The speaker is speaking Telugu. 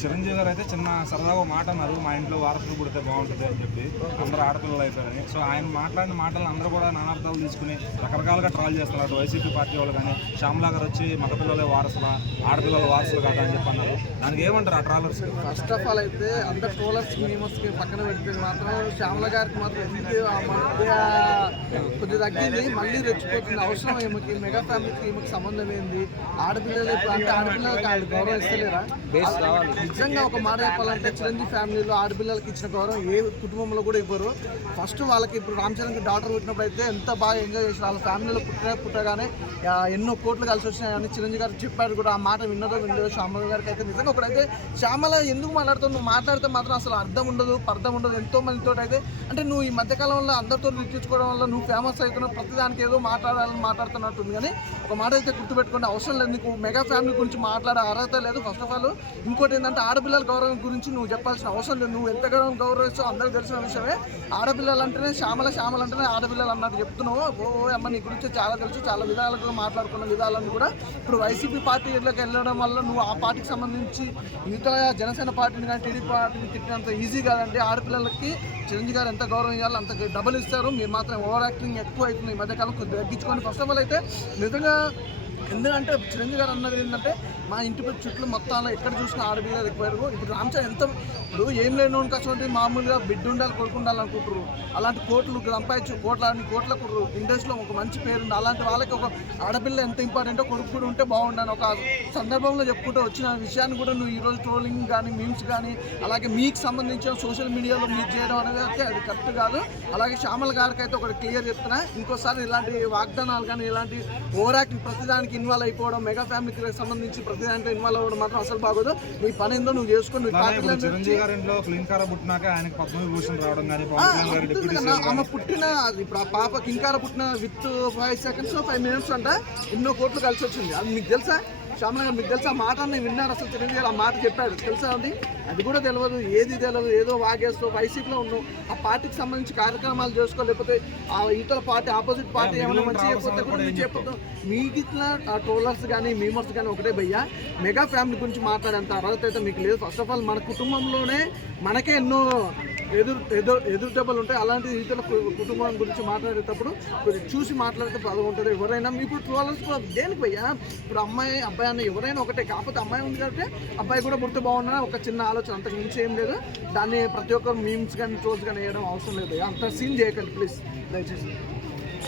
చిరంజీవి గారు అయితే చిన్న సరదాగా మాట అన్నారు, మా ఇంట్లో వారసులు పుడితే బాగుంటుంది అని చెప్పి, అందరూ ఆడపిల్లలు అయిపోయారని. సో ఆయన మాట్లాడిన మాటలను అందరూ కూడా నానార్థాలు తీసుకుని రకరకాలుగా ట్రాల్ చేస్తున్నారు. వైసీపీ పార్టీ వాళ్ళు కానీ శ్యామలా గారు వచ్చి మగపిల్లలే వారసుల, ఆడపిల్లల వారసులు కాదా అని చెప్పి అన్నారు. దానికి ఏమంటారు ఆ ట్రాలర్స్? ఫస్ట్ ఆఫ్ ఆల్ అయితే అందరు ట్రోలర్స్ మీమర్స్కి పక్కన పెడితే మాత్రం శ్యామల గారికి మాత్రం ఎందుకు ఆ మధ్య కొద్దిగా తగ్గింది, మళ్ళీ రెచ్చిపోతుంది. అవసరం ఏమికి మెగా ఫ్యామిలీకి ఈమెకి సంబంధం ఏంది? ఆడపిల్లలు అంటే ఆడపిల్లలకి వాళ్ళు గౌరవం ఇస్తలేరా? నిజంగా ఒక మాట చెప్పాలంటే చిరంజీవి ఫ్యామిలీలో ఆడపిల్లలకి ఇచ్చిన గౌరవం ఏ కుటుంబంలో కూడా ఇవ్వరు. ఫస్ట్ వాళ్ళకి ఇప్పుడు రామ్ చరణ్కి డాటర్ పుట్టినప్పుడు అయితే ఎంత బాగా ఎంజాయ్ చేసిన వాళ్ళ ఫ్యామిలీలో పుట్టగానే ఎన్నో కోట్లు కలిసి వచ్చినాయి అని చిరంజీవి గారు చెప్పారు కూడా. ఆ మాట విన్నదో శ్యామల గారికి అయితే నిజంగా ఒకటైతే శ్యామల ఎందుకు మాట్లాడుతావు? నువ్వు మాట్లాడితే మాత్రం అసలు అర్థం ఉండదు, పర్థం ఉండదు. ఎంతో మందితో అయితే అంటే నువ్వు ఈ మధ్యకాలంలో అందరితో రుచించుకోవడం వల్ల నువ్వు ఫేమస్ అవుతున్నావు, ప్రతిదానికి ఏదో మాట్లాడాలని మాట్లాడుతున్నట్టుంది. కానీ ఒక మాట అయితే గుర్తుపెట్టుకుంటే అవసరం లేదు, నీకు మెగా ఫ్యామిలీ గురించి మాట్లాడే అర్హత లేదు. ఫస్ట్ ఆఫ్ ఆల్ ఇంకోటి ఏంటంటే ఆడపిల్లల గౌరవం గురించి నువ్వు చెప్పాల్సిన అవసరం లేదు. నువ్వు ఎంత గౌరవిస్తావు అందరికీ తెలిసిన విషయమే. ఆడపిల్లలు అంటేనే శ్యామల అంటేనే ఆడపిల్లలు అన్నట్టు చెప్తున్నావు. అమ్మ నీ గురించి చాలా తెలుసు, చాలా విధాలుగా మాట్లాడుకున్న విధాలను కూడా ఇప్పుడు వైసీపీ పార్టీలోకి వెళ్ళడం వల్ల నువ్వు ఆ పార్టీకి సంబంధించి మిగతా జనసేన పార్టీని కానీ టీడీపీ పార్టీని తిట్టినంత ఈజీ కాదంటే. ఆడపిల్లలకి చిరంజీవి గారు ఎంత గౌరవం ఇవ్వాలో అంత డబుల్ ఇస్తారు. మీరు మాత్రం ఓవర్ యాక్టింగ్ ఎక్కువ అవుతుంది ఈ మధ్యకాలం, కొద్దిగా తగ్గించుకొని. ఫస్ట్ ఆఫ్ ఆల్ అయితే నిజంగా ఎందుకంటే చిరంజీవి గారు అన్నది ఏంటంటే మా ఇంటి చుట్టూ మొత్తంలో ఎక్కడ చూసినా ఆడపిల్లలు ఎక్కువ. ఇప్పుడు రామ్ చరణ్ ఎంత ఇప్పుడు ఏం లేని కష్టం మామూలుగా బిడ్డ ఉండాలి, కొడుకు ఉండాలనుకుంటారు. అలాంటి కోట్లు సంపాదించు, కోట్లకు ఇండస్ట్రీలో ఒక మంచి పేరు ఉంది. అలాంటి వాళ్ళకి ఒక ఆడపిల్ల ఎంత ఇంపార్టెంటో కొడుకు కూడా ఉంటే బాగుండని ఒక సందర్భంలో చెప్పుకుంటూ వచ్చిన విషయాన్ని కూడా నువ్వు ఈరోజు ట్రోలింగ్ కానీ మీమ్స్ కానీ అలాగే మీకు సంబంధించిన సోషల్ మీడియాలో మీకు చేయడం అనేది అయితే అది కరెక్ట్ కాదు. అలాగే శ్యామల గారికి అయితే ఒకటి క్లియర్ చెప్తున్నా, ఇంకోసారి ఇలాంటి వాగ్దానాలు కానీ ఇలాంటి ఓవర్ యాక్టింగ్ ప్రతిదానికి ఇన్వాల్వ్ అయిపోవడం, మెగా ఫ్యామిలీకి సంబంధించి ప్రతి దాంట్లో ఇన్వాల్వ్ అవ్వడం మాత్రం అసలు బాగోదు. నీ పని ఏందో నువ్వు చేసుకుని ఆమె పుట్టిన ఇప్పుడు ఆ పాప కింకార పుట్టిన విత్ 5 seconds 5 minutes అంటే ఎన్నో కోట్లు కలిసి వచ్చింది. అది మీకు తెలుసా? శ్యామల గారు మీకు తెలుసా? ఆ మాట నేను విన్నారు. అసలు చిరంజీవి గారు ఆ మాట చెప్పాడు తెలుసా? అది కూడా తెలియదు, ఏది తెలియదు. ఏదో వాగేస్తూ వైసీపీలో ఉన్నావు. ఆ పార్టీకి సంబంధించి కార్యక్రమాలు చేసుకో, లేకపోతే ఆ ఇతర పార్టీ ఆపోజిట్ పార్టీ ఏమైనా మంచి చెప్పితే కూడా మీరు చెప్తాం. మీకు ఇట్లా ట్రోలర్స్ కానీ మీమర్స్ కానీ ఒకటే భయ్యా, మెగా ఫ్యామిలీ గురించి మాట్లాడేంత అర్హత అయితే మీకు లేదు. ఫస్ట్ ఆఫ్ ఆల్ మన కుటుంబంలోనే మనకే ఎన్నో ఎదురు దెబ్బలు ఉంటాయి. అలాంటి ఇతర కుటుంబం గురించి మాట్లాడేటప్పుడు చూసి మాట్లాడితే బాగుంటుంది. ఎవరైనా ఇప్పుడు ట్రోలర్స్ కూడా దేనికి భయ్యా? ఇప్పుడు అమ్మాయి అబ్బాయి అన్న ఎవరైనా ఒకటే, కాకపోతే అమ్మాయి ఉంది కాబట్టి అబ్బాయి కూడా పుడితే బాగున్నా ఒక చిన్న ఆలోచన, అంతకు మించి ఏం లేదు. దాన్ని ప్రతి ఒక్కరు మీమ్స్ కానీ ట్రోల్స్ కానీ వేయడం అవసరం లేదు. అంత సీన్ చేయకండి ప్లీజ్ దయచేసి.